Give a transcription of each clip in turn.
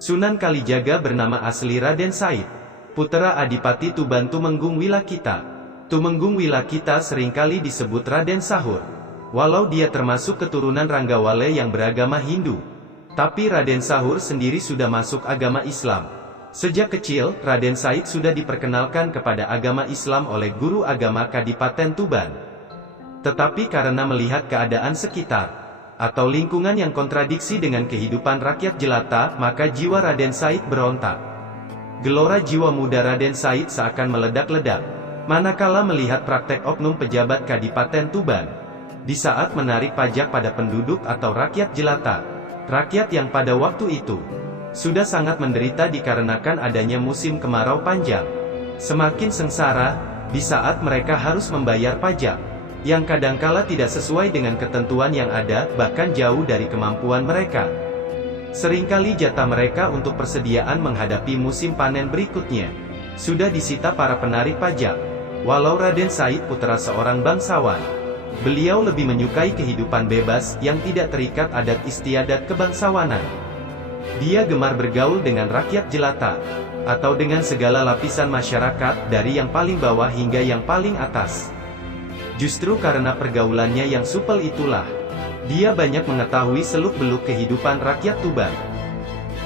Sunan Kalijaga bernama asli Raden Said, putra Adipati Tuban Tumenggung Wilakita. Tumenggung Wilakita seringkali disebut Raden Sahur. Walau dia termasuk keturunan Ranggawale yang beragama Hindu, tapi Raden Sahur sendiri sudah masuk agama Islam. Sejak kecil, Raden Said sudah diperkenalkan kepada agama Islam oleh guru agama Kadipaten Tuban. Tetapi karena melihat keadaan sekitar, atau lingkungan yang kontradiksi dengan kehidupan rakyat jelata, maka jiwa Raden Said berontak. Gelora jiwa muda Raden Said seakan meledak-ledak, manakala melihat praktek oknum pejabat Kadipaten Tuban. Di saat menarik pajak pada penduduk atau rakyat jelata, rakyat yang pada waktu itu sudah sangat menderita dikarenakan adanya musim kemarau panjang. Semakin sengsara, di saat mereka harus membayar pajak, yang kadangkala tidak sesuai dengan ketentuan yang ada, bahkan jauh dari kemampuan mereka. Seringkali jatah mereka untuk persediaan menghadapi musim panen berikutnya sudah disita para penarik pajak. Walau Raden Said putra seorang bangsawan, beliau lebih menyukai kehidupan bebas, yang tidak terikat adat istiadat kebangsawanan. Dia gemar bergaul dengan rakyat jelata, atau dengan segala lapisan masyarakat, dari yang paling bawah hingga yang paling atas. Justru karena pergaulannya yang supel itulah, dia banyak mengetahui seluk-beluk kehidupan rakyat Tuban.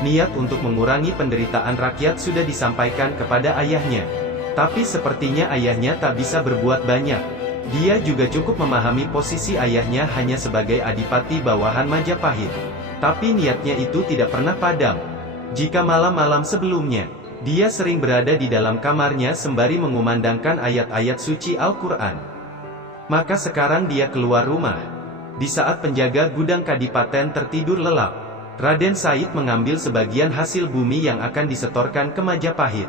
Niat untuk mengurangi penderitaan rakyat sudah disampaikan kepada ayahnya. Tapi sepertinya ayahnya tak bisa berbuat banyak. Dia juga cukup memahami posisi ayahnya hanya sebagai adipati bawahan Majapahit. Tapi niatnya itu tidak pernah padam. Jika malam-malam sebelumnya, dia sering berada di dalam kamarnya sembari mengumandangkan ayat-ayat suci Al-Quran. Maka sekarang dia keluar rumah. Di saat penjaga gudang Kadipaten tertidur lelap, Raden Said mengambil sebagian hasil bumi yang akan disetorkan ke Majapahit.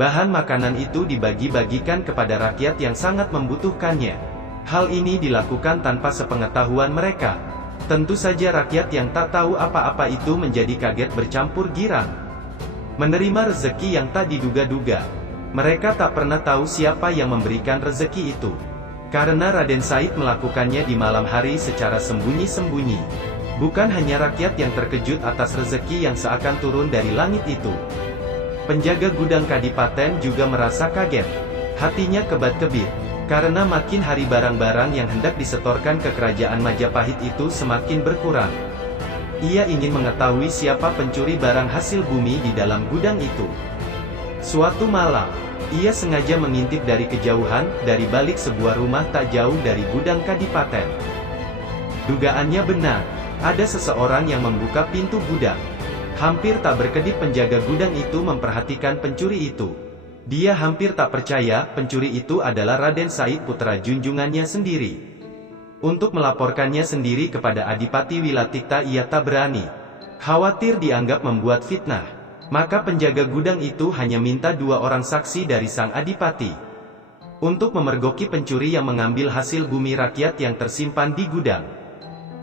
Bahan makanan itu dibagi-bagikan kepada rakyat yang sangat membutuhkannya. Hal ini dilakukan tanpa sepengetahuan mereka. Tentu saja rakyat yang tak tahu apa-apa itu menjadi kaget bercampur girang. Menerima rezeki yang tak diduga-duga. Mereka tak pernah tahu siapa yang memberikan rezeki itu. Karena Raden Said melakukannya di malam hari secara sembunyi-sembunyi. Bukan hanya rakyat yang terkejut atas rezeki yang seakan turun dari langit itu. Penjaga gudang Kadipaten juga merasa kaget. Hatinya kebat-kebit, karena makin hari barang-barang yang hendak disetorkan ke kerajaan Majapahit itu semakin berkurang. Ia ingin mengetahui siapa pencuri barang hasil bumi di dalam gudang itu. Suatu malam, ia sengaja mengintip dari kejauhan, dari balik sebuah rumah tak jauh dari gudang Kadipaten. Dugaannya benar, ada seseorang yang membuka pintu gudang. Hampir tak berkedip penjaga gudang itu memperhatikan pencuri itu. Dia hampir tak percaya pencuri itu adalah Raden Said putra junjungannya sendiri. Untuk melaporkannya sendiri kepada Adipati Wilatikta ia tak berani. Khawatir dianggap membuat fitnah. Maka penjaga gudang itu hanya minta 2 orang saksi dari sang Adipati untuk memergoki pencuri yang mengambil hasil bumi rakyat yang tersimpan di gudang.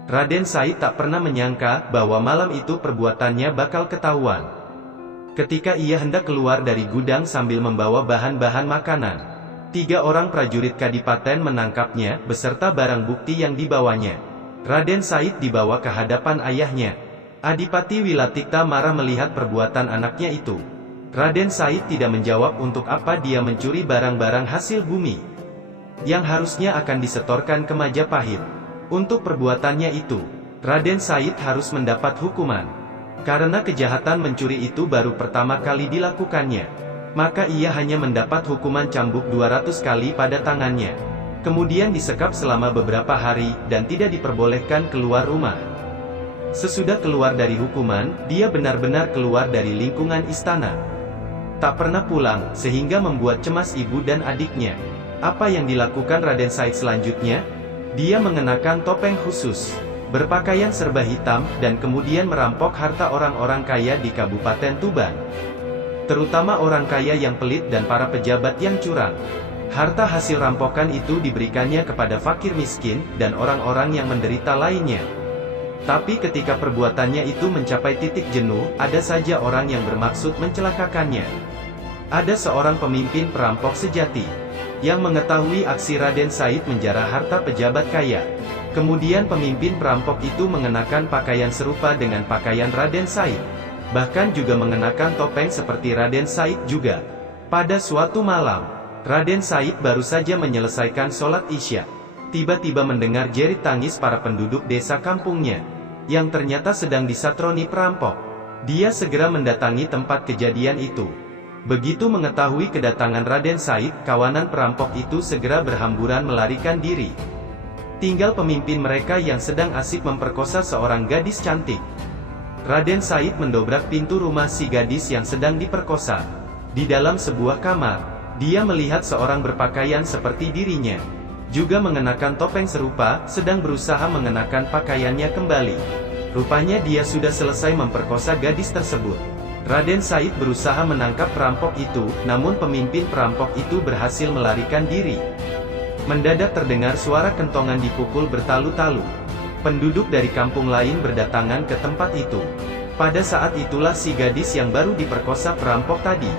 Raden Said tak pernah menyangka bahwa malam itu perbuatannya bakal ketahuan. Ketika ia hendak keluar dari gudang sambil membawa bahan-bahan makanan, 3 orang prajurit Kadipaten menangkapnya, beserta barang bukti yang dibawanya. Raden Said dibawa ke hadapan ayahnya. Adipati Wilatikta marah melihat perbuatan anaknya itu. Raden Said tidak menjawab untuk apa dia mencuri barang-barang hasil bumi, yang harusnya akan disetorkan ke Majapahit. Untuk perbuatannya itu, Raden Said harus mendapat hukuman. Karena kejahatan mencuri itu baru pertama kali dilakukannya, maka ia hanya mendapat hukuman cambuk 200 kali pada tangannya. Kemudian disekap selama beberapa hari, dan tidak diperbolehkan keluar rumah. Sesudah keluar dari hukuman, dia benar-benar keluar dari lingkungan istana. Tak pernah pulang, sehingga membuat cemas ibu dan adiknya. Apa yang dilakukan Raden Said selanjutnya? Dia mengenakan topeng khusus, berpakaian serba hitam, dan kemudian merampok harta orang-orang kaya di Kabupaten Tuban. Terutama orang kaya yang pelit dan para pejabat yang curang. Harta hasil rampokan itu diberikannya kepada fakir miskin, dan orang-orang yang menderita lainnya. Tapi ketika perbuatannya itu mencapai titik jenuh, ada saja orang yang bermaksud mencelakakannya. Ada seorang pemimpin perampok sejati yang mengetahui aksi Raden Said menjarah harta pejabat kaya. Kemudian pemimpin perampok itu mengenakan pakaian serupa dengan pakaian Raden Said. bahkan juga mengenakan topeng seperti Raden Said juga. Pada suatu malam, Raden Said baru saja menyelesaikan sholat Isya. Tiba-tiba mendengar jerit tangis para penduduk desa kampungnya, yang ternyata sedang disatroni perampok. Dia segera mendatangi tempat kejadian itu. Begitu mengetahui kedatangan Raden Said, kawanan perampok itu segera berhamburan melarikan diri. Tinggal pemimpin mereka yang sedang asik memperkosa seorang gadis cantik. Raden Said mendobrak pintu rumah si gadis yang sedang diperkosa. Di dalam sebuah kamar, dia melihat seorang berpakaian seperti dirinya, juga mengenakan topeng serupa, sedang berusaha mengenakan pakaiannya kembali. Rupanya dia sudah selesai memperkosa gadis tersebut. Raden Said berusaha menangkap perampok itu, namun pemimpin perampok itu berhasil melarikan diri. Mendadak terdengar suara kentongan dipukul bertalu-talu. Penduduk dari kampung lain berdatangan ke tempat itu. Pada saat itulah si gadis yang baru diperkosa perampok tadi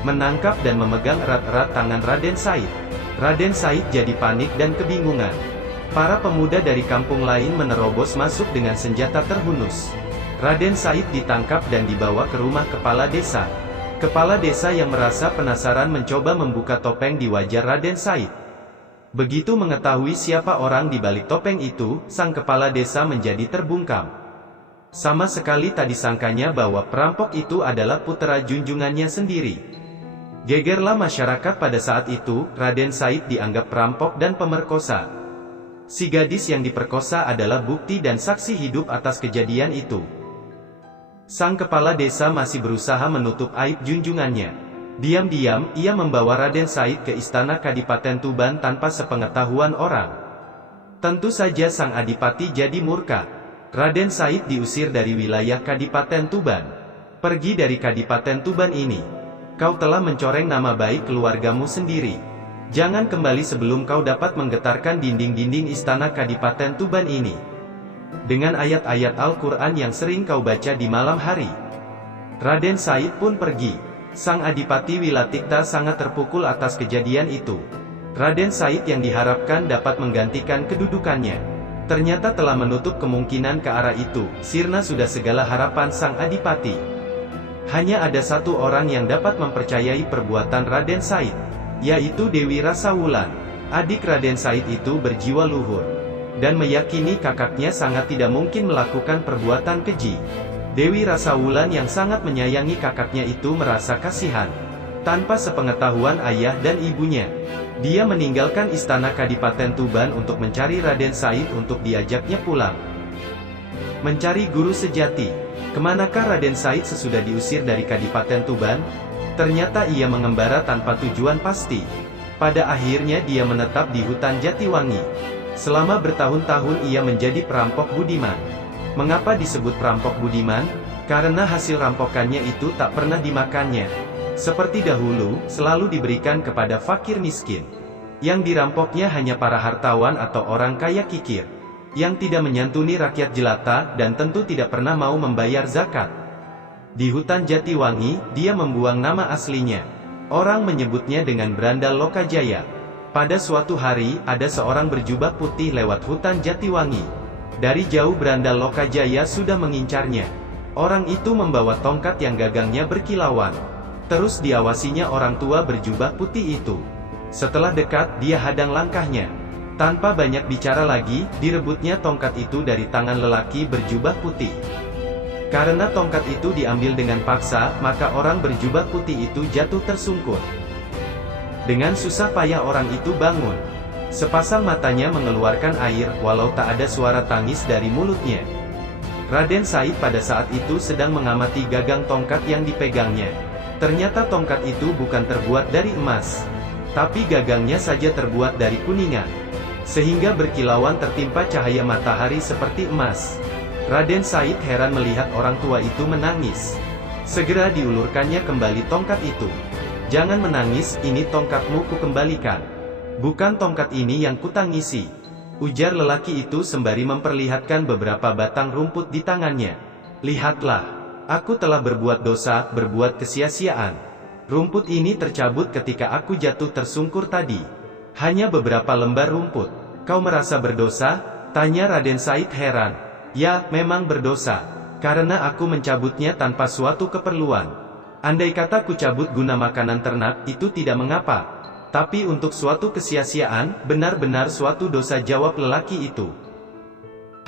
menangkap dan memegang erat-erat tangan Raden Said. Raden Said jadi panik dan kebingungan. Para pemuda dari kampung lain menerobos masuk dengan senjata terhunus. Raden Said ditangkap dan dibawa ke rumah kepala desa. Kepala desa yang merasa penasaran mencoba membuka topeng di wajah Raden Said. Begitu mengetahui siapa orang di balik topeng itu, sang kepala desa menjadi terbungkam. Sama sekali tak disangkanya bahwa perampok itu adalah putra junjungannya sendiri. Gegerlah masyarakat pada saat itu. Raden Said dianggap perampok dan pemerkosa. Si gadis yang diperkosa adalah bukti dan saksi hidup atas kejadian itu. Sang kepala desa masih berusaha menutup aib junjungannya. Diam-diam, ia membawa Raden Said ke istana Kadipaten Tuban tanpa sepengetahuan orang. Tentu saja sang adipati jadi murka. Raden Said diusir dari wilayah Kadipaten Tuban. Pergi dari Kadipaten Tuban ini. Kau telah mencoreng nama baik keluargamu sendiri. Jangan kembali sebelum kau dapat menggetarkan dinding-dinding istana Kadipaten Tuban ini dengan ayat-ayat Al-Quran yang sering kau baca di malam hari. Raden Said pun pergi. Sang Adipati Wilatikta sangat terpukul atas kejadian itu. Raden Said yang diharapkan dapat menggantikan kedudukannya, ternyata telah menutup kemungkinan ke arah itu. Sirna sudah segala harapan sang Adipati. Hanya ada satu orang yang dapat mempercayai perbuatan Raden Said, yaitu Dewi Rasawulan. Adik Raden Said itu berjiwa luhur, dan meyakini kakaknya sangat tidak mungkin melakukan perbuatan keji. Dewi Rasawulan yang sangat menyayangi kakaknya itu merasa kasihan. Tanpa sepengetahuan ayah dan ibunya, dia meninggalkan istana Kadipaten Tuban untuk mencari Raden Said untuk diajaknya pulang. Mencari guru sejati. Kemanakah Raden Said sesudah diusir dari Kadipaten Tuban? Ternyata ia mengembara tanpa tujuan pasti. Pada akhirnya dia menetap di hutan Jatiwangi. Selama bertahun-tahun ia menjadi perampok budiman. Mengapa disebut perampok budiman? Karena hasil rampokannya itu tak pernah dimakannya. Seperti dahulu, selalu diberikan kepada fakir miskin. Yang dirampoknya hanya para hartawan atau orang kaya kikir, yang tidak menyantuni rakyat jelata, dan tentu tidak pernah mau membayar zakat. Di hutan Jatiwangi, dia membuang nama aslinya. Orang menyebutnya dengan Brandal Lokajaya. Pada suatu hari, ada seorang berjubah putih lewat hutan Jatiwangi. Dari jauh Brandal Lokajaya sudah mengincarnya. Orang itu membawa tongkat yang gagangnya berkilauan. Terus diawasinya orang tua berjubah putih itu. Setelah dekat, dia hadang langkahnya. Tanpa banyak bicara lagi, direbutnya tongkat itu dari tangan lelaki berjubah putih. Karena tongkat itu diambil dengan paksa, maka orang berjubah putih itu jatuh tersungkur. Dengan susah payah orang itu bangun. Sepasang matanya mengeluarkan air, walau tak ada suara tangis dari mulutnya. Raden Said pada saat itu sedang mengamati gagang tongkat yang dipegangnya. Ternyata tongkat itu bukan terbuat dari emas, tapi gagangnya saja terbuat dari kuningan, sehingga berkilauan tertimpa cahaya matahari seperti emas. Raden Said heran melihat orang tua itu menangis. Segera diulurkannya kembali tongkat itu. "Jangan menangis, ini tongkatmu kukembalikan. Bukan tongkat ini yang kutangisi," ujar lelaki itu sembari memperlihatkan beberapa batang rumput di tangannya. "Lihatlah, aku telah berbuat dosa, berbuat kesia-siaan. Rumput ini tercabut ketika aku jatuh tersungkur tadi. Hanya beberapa lembar rumput. Kau merasa berdosa?" tanya Raden Said heran. "Ya, memang berdosa. karena aku mencabutnya tanpa suatu keperluan. Andai kata ku cabut guna makanan ternak, itu tidak mengapa. Tapi untuk suatu kesia-siaan, benar-benar suatu dosa, jawab lelaki itu.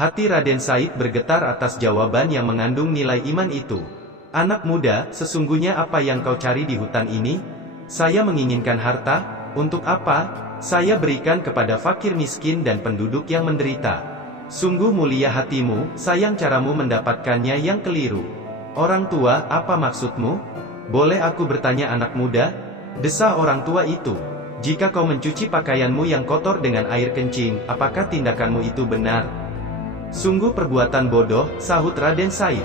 Hati Raden Said bergetar atas jawaban yang mengandung nilai iman itu. Anak muda, sesungguhnya apa yang kau cari di hutan ini? Saya menginginkan harta. Untuk apa? Saya berikan kepada fakir miskin dan penduduk yang menderita. Sungguh mulia hatimu, sayang caramu mendapatkannya yang keliru. Orang tua, apa maksudmu? Boleh aku bertanya anak muda? Desa orang tua itu. Jika kau mencuci pakaianmu yang kotor dengan air kencing, apakah tindakanmu itu benar? Sungguh perbuatan bodoh, sahut Raden Said.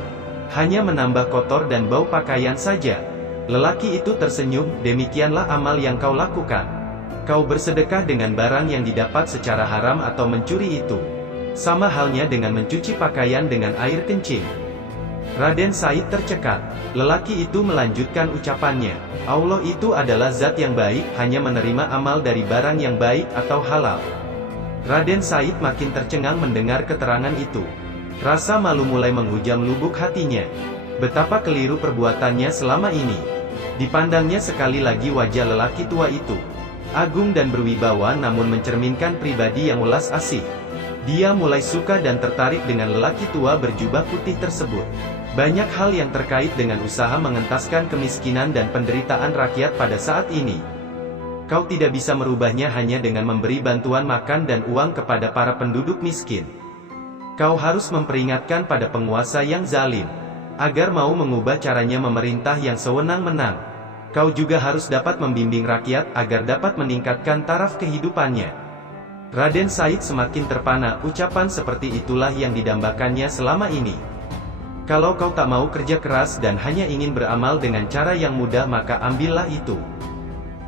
Hanya menambah kotor dan bau pakaian saja. Lelaki itu tersenyum, demikianlah amal yang kau lakukan. Kau bersedekah dengan barang yang didapat secara haram atau mencuri itu. Sama halnya dengan mencuci pakaian dengan air kencing. Raden Said tercekat. Lelaki itu melanjutkan ucapannya. Allah itu adalah zat yang baik, hanya menerima amal dari barang yang baik atau halal. Raden Said makin tercengang mendengar keterangan itu. Rasa malu mulai menghujam lubuk hatinya. Betapa keliru perbuatannya selama ini. Dipandangnya sekali lagi wajah lelaki tua itu. Agung dan berwibawa namun mencerminkan pribadi yang welas asih. Dia mulai suka dan tertarik dengan lelaki tua berjubah putih tersebut. Banyak hal yang terkait dengan usaha mengentaskan kemiskinan dan penderitaan rakyat pada saat ini. Kau tidak bisa merubahnya hanya dengan memberi bantuan makan dan uang kepada para penduduk miskin. Kau harus memperingatkan pada penguasa yang zalim, agar mau mengubah caranya memerintah yang sewenang-wenang. Kau juga harus dapat membimbing rakyat, agar dapat meningkatkan taraf kehidupannya. Raden Said semakin terpana, ucapan seperti itulah yang didambakannya selama ini. Kalau kau tak mau kerja keras dan hanya ingin beramal dengan cara yang mudah, maka ambillah itu.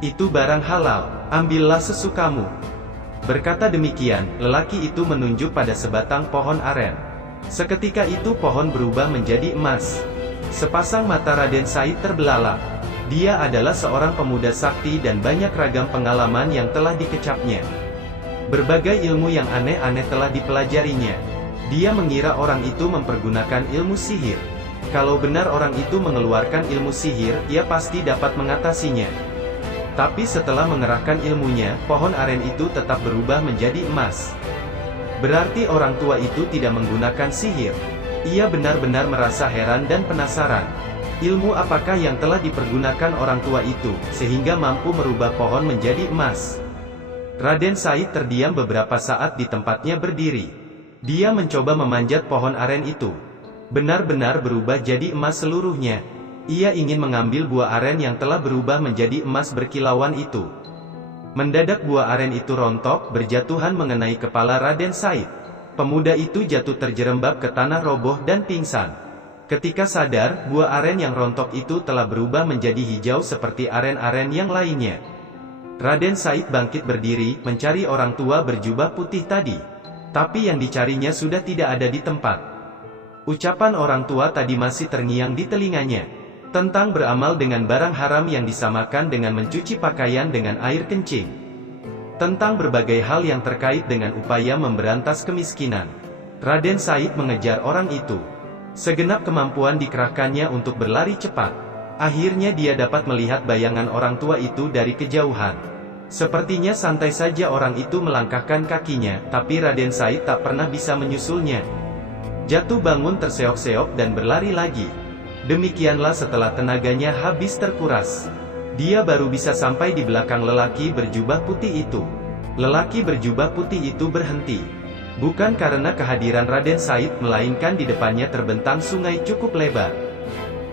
Itu barang halal, ambillah sesukamu. Berkata demikian, lelaki itu menunjuk pada sebatang pohon aren. Seketika itu pohon berubah menjadi emas. Sepasang mata Raden Said terbelalak. Dia adalah seorang pemuda sakti dan banyak ragam pengalaman yang telah dikecapnya. Berbagai ilmu yang aneh-aneh telah dipelajarinya. Dia mengira orang itu mempergunakan ilmu sihir. Kalau benar orang itu mengeluarkan ilmu sihir, ia pasti dapat mengatasinya. Tapi setelah mengerahkan ilmunya, pohon aren itu tetap berubah menjadi emas. Berarti orang tua itu tidak menggunakan sihir. Ia benar-benar merasa heran dan penasaran. Ilmu apakah yang telah dipergunakan orang tua itu, sehingga mampu merubah pohon menjadi emas? Raden Said terdiam beberapa saat di tempatnya berdiri. Dia mencoba memanjat pohon aren itu. Benar-benar berubah jadi emas seluruhnya. Ia ingin mengambil buah aren yang telah berubah menjadi emas berkilauan itu. Mendadak buah aren itu rontok, berjatuhan mengenai kepala Raden Said. Pemuda itu jatuh terjerembab ke tanah roboh dan pingsan. Ketika sadar, buah aren yang rontok itu telah berubah menjadi hijau seperti aren-aren yang lainnya. Raden Said bangkit berdiri, mencari orang tua berjubah putih tadi. Tapi yang dicarinya sudah tidak ada di tempat. Ucapan orang tua tadi masih terngiang di telinganya. Tentang beramal dengan barang haram yang disamakan dengan mencuci pakaian dengan air kencing. Tentang berbagai hal yang terkait dengan upaya memberantas kemiskinan. Raden Said mengejar orang itu. Segenap kemampuan dikerahkannya untuk berlari cepat. Akhirnya dia dapat melihat bayangan orang tua itu dari kejauhan. Sepertinya santai saja orang itu melangkahkan kakinya, tapi Raden Said tak pernah bisa menyusulnya. Jatuh bangun terseok-seok dan berlari lagi. Demikianlah setelah tenaganya habis terkuras. Dia baru bisa sampai di belakang lelaki berjubah putih itu. Lelaki berjubah putih itu berhenti. Bukan karena kehadiran Raden Said, melainkan di depannya terbentang sungai cukup lebar.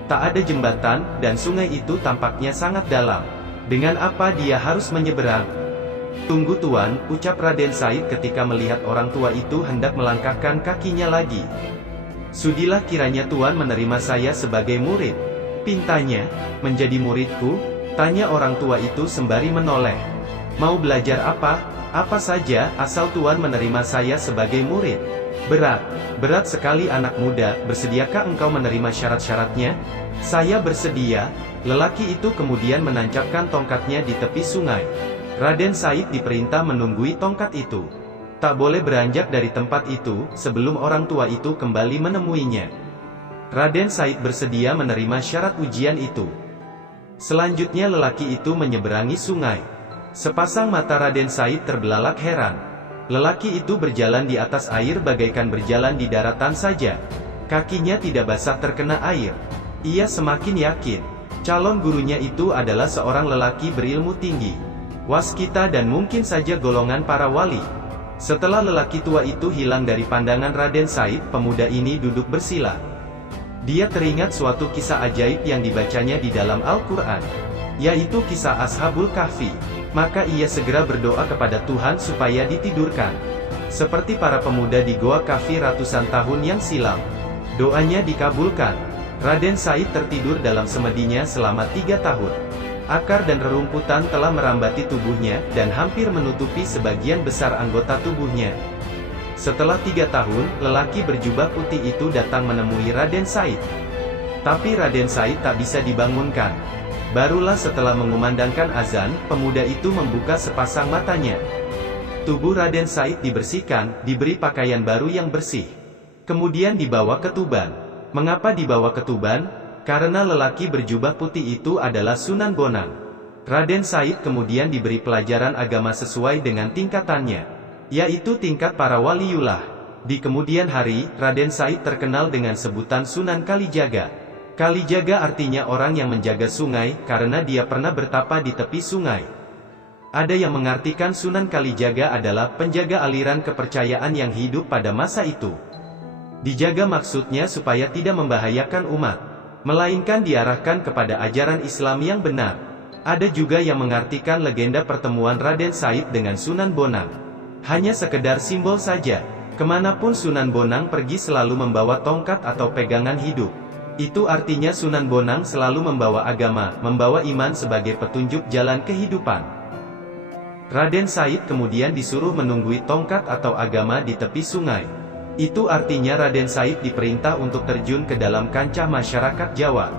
Tak ada jembatan, dan sungai itu tampaknya sangat dalam. Dengan apa dia harus menyeberang? Tunggu tuan, ucap Raden Said ketika melihat orang tua itu hendak melangkahkan kakinya lagi. Sudilah kiranya tuan menerima saya sebagai murid. Pintanya, menjadi muridku? Tanya orang tua itu sembari menoleh. Mau belajar apa? Apa saja, asal tuan menerima saya sebagai murid. Berat sekali anak muda, bersediakah engkau menerima syarat-syaratnya? Saya bersedia. Lelaki itu kemudian menancapkan tongkatnya di tepi sungai. Raden Said diperintah menunggui tongkat itu. Tak boleh beranjak dari tempat itu, sebelum orang tua itu kembali menemuinya. Raden Said bersedia menerima syarat ujian itu. Selanjutnya lelaki itu menyeberangi sungai. Sepasang mata Raden Said terbelalak heran. Lelaki itu berjalan di atas air bagaikan berjalan di daratan saja. Kakinya tidak basah terkena air. Ia semakin yakin, calon gurunya itu adalah seorang lelaki berilmu tinggi, waskita dan mungkin saja golongan para wali. Setelah lelaki tua itu hilang dari pandangan Raden Said, pemuda ini duduk bersila. Dia teringat suatu kisah ajaib yang dibacanya di dalam Al-Quran, yaitu kisah Ashabul Kahfi. Maka ia segera berdoa kepada Tuhan supaya ditidurkan. Seperti para pemuda di Goa Kahfi ratusan tahun yang silam. Doanya dikabulkan. Raden Said tertidur dalam semedinya selama 3 tahun. Akar dan rerumputan telah merambati tubuhnya, dan hampir menutupi sebagian besar anggota tubuhnya. Setelah 3 tahun, lelaki berjubah putih itu datang menemui Raden Said. Tapi Raden Said tak bisa dibangunkan. Barulah setelah mengumandangkan azan, pemuda itu membuka sepasang matanya. Tubuh Raden Said dibersihkan, diberi pakaian baru yang bersih. Kemudian dibawa ke Tuban. Mengapa dibawa ke Tuban? Karena lelaki berjubah putih itu adalah Sunan Bonang. Raden Said kemudian diberi pelajaran agama sesuai dengan tingkatannya, yaitu tingkat para waliullah. Di kemudian hari, Raden Said terkenal dengan sebutan Sunan Kalijaga. Kalijaga artinya orang yang menjaga sungai, karena dia pernah bertapa di tepi sungai. Ada yang mengartikan Sunan Kalijaga adalah penjaga aliran kepercayaan yang hidup pada masa itu. Dijaga maksudnya supaya tidak membahayakan umat, melainkan diarahkan kepada ajaran Islam yang benar. Ada juga yang mengartikan legenda pertemuan Raden Said dengan Sunan Bonang. Hanya sekedar simbol saja. Kemanapun Sunan Bonang pergi selalu membawa tongkat atau pegangan hidup. Itu artinya Sunan Bonang selalu membawa agama, membawa iman sebagai petunjuk jalan kehidupan. Raden Said kemudian disuruh menunggui tongkat atau agama di tepi sungai. Itu artinya Raden Said diperintah untuk terjun ke dalam kancah masyarakat Jawa,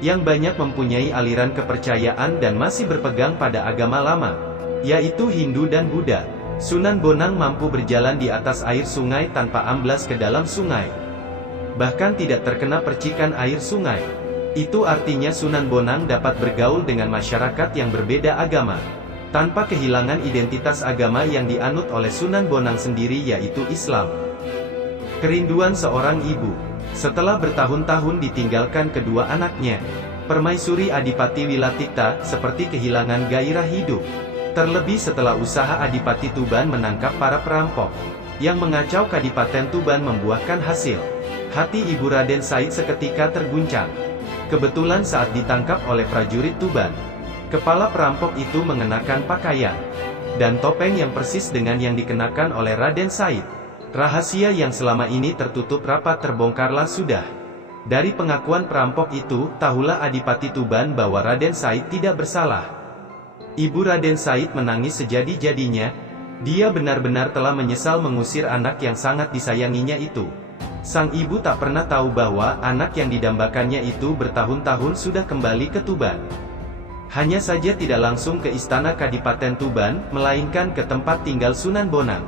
yang banyak mempunyai aliran kepercayaan dan masih berpegang pada agama lama, yaitu Hindu dan Buddha. Sunan Bonang mampu berjalan di atas air sungai tanpa amblas ke dalam sungai. Bahkan tidak terkena percikan air sungai. Itu artinya Sunan Bonang dapat bergaul dengan masyarakat yang berbeda agama, tanpa kehilangan identitas agama yang dianut oleh Sunan Bonang sendiri, yaitu Islam. Kerinduan seorang ibu. Setelah bertahun-tahun ditinggalkan kedua anaknya, Permaisuri Adipati Wilatikta seperti kehilangan gairah hidup. Terlebih setelah usaha Adipati Tuban menangkap para perampok, yang mengacau Kadipaten Tuban membuahkan hasil. Hati ibu Raden Said seketika terguncang. Kebetulan saat ditangkap oleh prajurit Tuban, kepala perampok itu mengenakan pakaian dan topeng yang persis dengan yang dikenakan oleh Raden Said. Rahasia yang selama ini tertutup rapat terbongkarlah sudah. Dari pengakuan perampok itu, tahulah Adipati Tuban bahwa Raden Said tidak bersalah. Ibu Raden Said menangis sejadi-jadinya. Dia benar-benar telah menyesal mengusir anak yang sangat disayanginya itu. Sang ibu tak pernah tahu bahwa anak yang didambakannya itu bertahun-tahun sudah kembali ke Tuban. Hanya saja tidak langsung ke istana Kadipaten Tuban, melainkan ke tempat tinggal Sunan Bonang.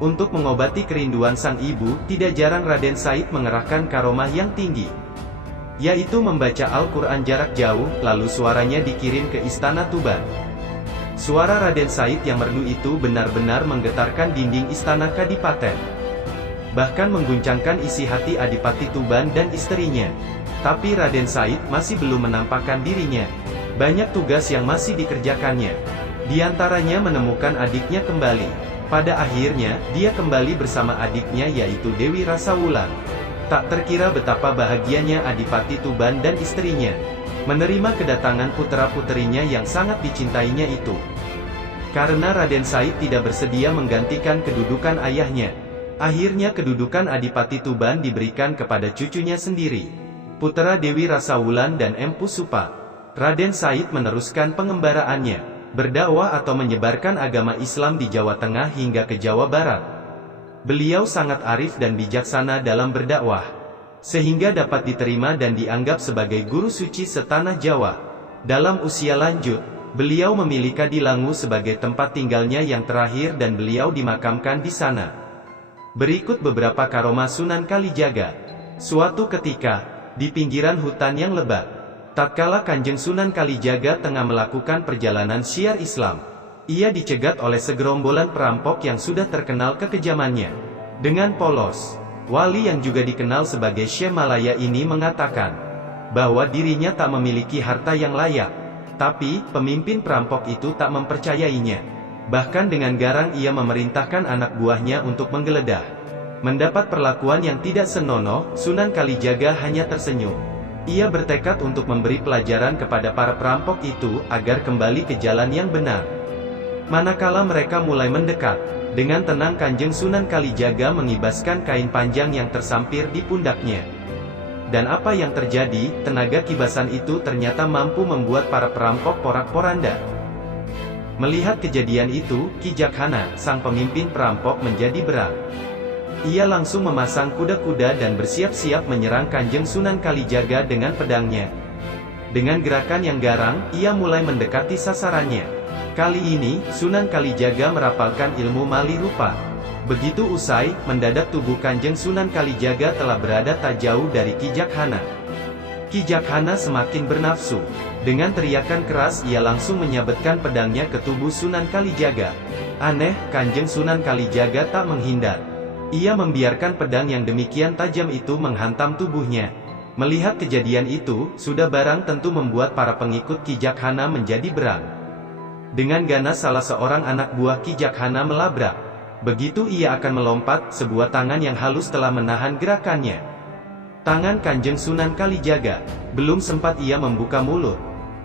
Untuk mengobati kerinduan sang ibu, tidak jarang Raden Said mengerahkan karomah yang tinggi, yaitu membaca Al-Quran jarak jauh, lalu suaranya dikirim ke istana Tuban. Suara Raden Said yang merdu itu benar-benar menggetarkan dinding istana Kadipaten, bahkan mengguncangkan isi hati Adipati Tuban dan istrinya. Tapi Raden Said masih belum menampakkan dirinya. Banyak tugas yang masih dikerjakannya. Di antaranya menemukan adiknya kembali. Pada akhirnya, dia kembali bersama adiknya yaitu Dewi Rasawulan. Tak terkira betapa bahagianya Adipati Tuban dan istrinya menerima kedatangan putra-puterinya yang sangat dicintainya itu. Karena Raden Said tidak bersedia menggantikan kedudukan ayahnya, akhirnya kedudukan Adipati Tuban diberikan kepada cucunya sendiri, putra Dewi Rasawulan dan Empu Supa. Raden Said meneruskan pengembaraannya, berdakwah atau menyebarkan agama Islam di Jawa Tengah hingga ke Jawa Barat. Beliau sangat arif dan bijaksana dalam berdakwah, sehingga dapat diterima dan dianggap sebagai guru suci setanah Jawa. Dalam usia lanjut, beliau memilih Kadilangu sebagai tempat tinggalnya yang terakhir dan beliau dimakamkan di sana. Berikut beberapa karomah Sunan Kalijaga. Suatu ketika, di pinggiran hutan yang lebat, tatkala Kanjeng Sunan Kalijaga tengah melakukan perjalanan syiar Islam, ia dicegat oleh segerombolan perampok yang sudah terkenal kekejamannya. Dengan polos, wali yang juga dikenal sebagai Syekh Malaya ini mengatakan bahwa dirinya tak memiliki harta yang layak. Tapi, pemimpin perampok itu tak mempercayainya. Bahkan dengan garang ia memerintahkan anak buahnya untuk menggeledah. Mendapat perlakuan yang tidak senonoh, Sunan Kalijaga hanya tersenyum. Ia bertekad untuk memberi pelajaran kepada para perampok itu, agar kembali ke jalan yang benar. Manakala mereka mulai mendekat, dengan tenang Kanjeng Sunan Kalijaga mengibaskan kain panjang yang tersampir di pundaknya. Dan apa yang terjadi, tenaga kibasan itu ternyata mampu membuat para perampok porak-poranda. Melihat kejadian itu, Ki Jakhana, sang pemimpin perampok menjadi berang. Ia langsung memasang kuda-kuda dan bersiap-siap menyerang Kanjeng Sunan Kalijaga dengan pedangnya. Dengan gerakan yang garang, ia mulai mendekati sasarannya. Kali ini, Sunan Kalijaga merapalkan ilmu mali rupa. Begitu usai, mendadak tubuh Kanjeng Sunan Kalijaga telah berada tak jauh dari Ki Jakhana. Ki Jakhana semakin bernafsu. Dengan teriakan keras ia langsung menyabetkan pedangnya ke tubuh Sunan Kalijaga. Aneh, Kanjeng Sunan Kalijaga tak menghindar. Ia membiarkan pedang yang demikian tajam itu menghantam tubuhnya. Melihat kejadian itu, sudah barang tentu membuat para pengikut Ki Jakhana menjadi berang. Dengan ganas salah seorang anak buah Ki Jakhana melabrak. Begitu ia akan melompat, sebuah tangan yang halus telah menahan gerakannya. Tangan Kanjeng Sunan Kalijaga. Belum sempat ia membuka mulut.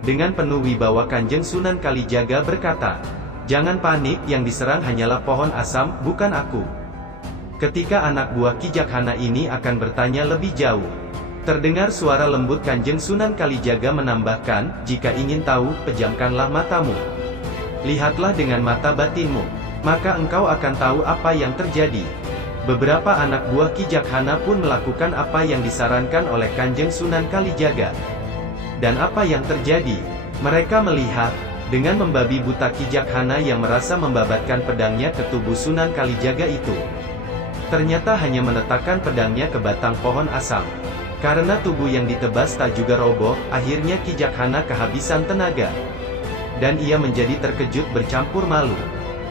Dengan penuh wibawa Kanjeng Sunan Kalijaga berkata, "Jangan panik, yang diserang hanyalah pohon asam, bukan aku." Ketika anak buah Ki Jakhana ini akan bertanya lebih jauh, terdengar suara lembut Kanjeng Sunan Kalijaga menambahkan, "Jika ingin tahu, pejamkanlah matamu. Lihatlah dengan mata batinmu, maka engkau akan tahu apa yang terjadi." Beberapa anak buah Ki Jakhana pun melakukan apa yang disarankan oleh Kanjeng Sunan Kalijaga. Dan apa yang terjadi? Mereka melihat, dengan membabi buta Ki Jakhana yang merasa membabatkan pedangnya ke tubuh Sunan Kalijaga itu. Ternyata hanya meletakkan pedangnya ke batang pohon asam. Karena tubuh yang ditebas tak juga roboh, akhirnya Ki Jakhana kehabisan tenaga. Dan ia menjadi terkejut bercampur malu.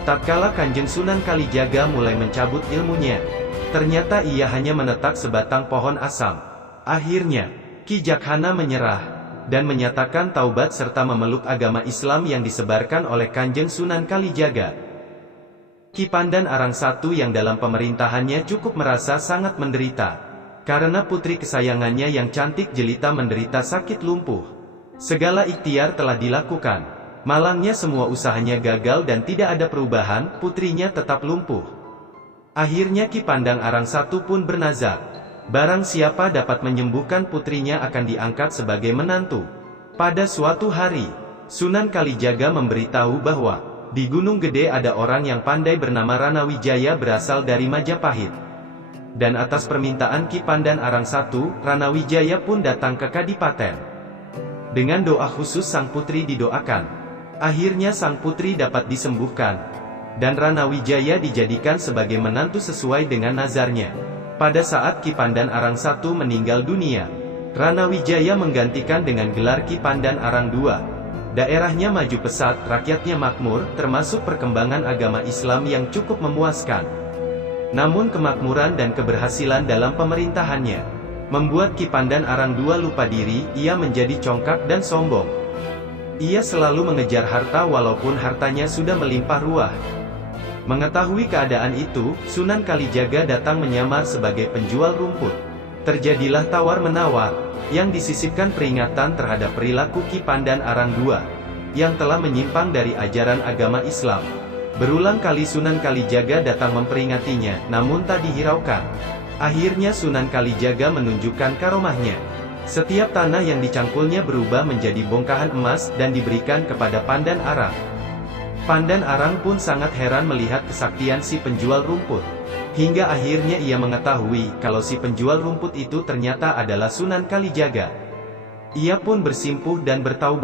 Tatkala Kanjeng Sunan Kalijaga mulai mencabut ilmunya, ternyata ia hanya menetak sebatang pohon asam. Akhirnya, Ki Jakhana menyerah, dan menyatakan taubat serta memeluk agama Islam yang disebarkan oleh Kanjeng Sunan Kalijaga. Ki Pandan Arang I yang dalam pemerintahannya cukup merasa sangat menderita, karena putri kesayangannya yang cantik jelita menderita sakit lumpuh. Segala ikhtiar telah dilakukan, malangnya semua usahanya gagal dan tidak ada perubahan, putrinya tetap lumpuh. Akhirnya Ki Pandang Arang I pun bernazar, barang siapa dapat menyembuhkan putrinya akan diangkat sebagai menantu. Pada suatu hari, Sunan Kalijaga memberitahu bahwa di Gunung Gede ada orang yang pandai bernama Rana Wijaya berasal dari Majapahit. Dan atas permintaan Ki Pandan Arang I, Rana Wijaya pun datang ke Kadipaten. Dengan doa khusus sang putri didoakan. Akhirnya sang putri dapat disembuhkan. Dan Rana Wijaya dijadikan sebagai menantu sesuai dengan nazarnya. Pada saat Ki Pandan Arang I meninggal dunia, Rana Wijaya menggantikan dengan gelar Ki Pandan Arang II. Daerahnya maju pesat, rakyatnya makmur, termasuk perkembangan agama Islam yang cukup memuaskan. Namun kemakmuran dan keberhasilan dalam pemerintahannya membuat Ki Pandan Arang II lupa diri, ia menjadi congkak dan sombong. Ia selalu mengejar harta walaupun hartanya sudah melimpah ruah. Mengetahui keadaan itu, Sunan Kalijaga datang menyamar sebagai penjual rumput. Terjadilah tawar-menawar, yang disisipkan peringatan terhadap perilaku Ki Pandan Arang II, yang telah menyimpang dari ajaran agama Islam. Berulang kali Sunan Kalijaga datang memperingatinya, namun tak dihiraukan. Akhirnya Sunan Kalijaga menunjukkan karomahnya. Setiap tanah yang dicangkulnya berubah menjadi bongkahan emas, dan diberikan kepada Pandan Arang. Pandan Arang pun sangat heran melihat kesaktian si penjual rumput. Hingga akhirnya ia mengetahui, kalau si penjual rumput itu ternyata adalah Sunan Kalijaga. Ia pun bersimpuh dan bertaubat.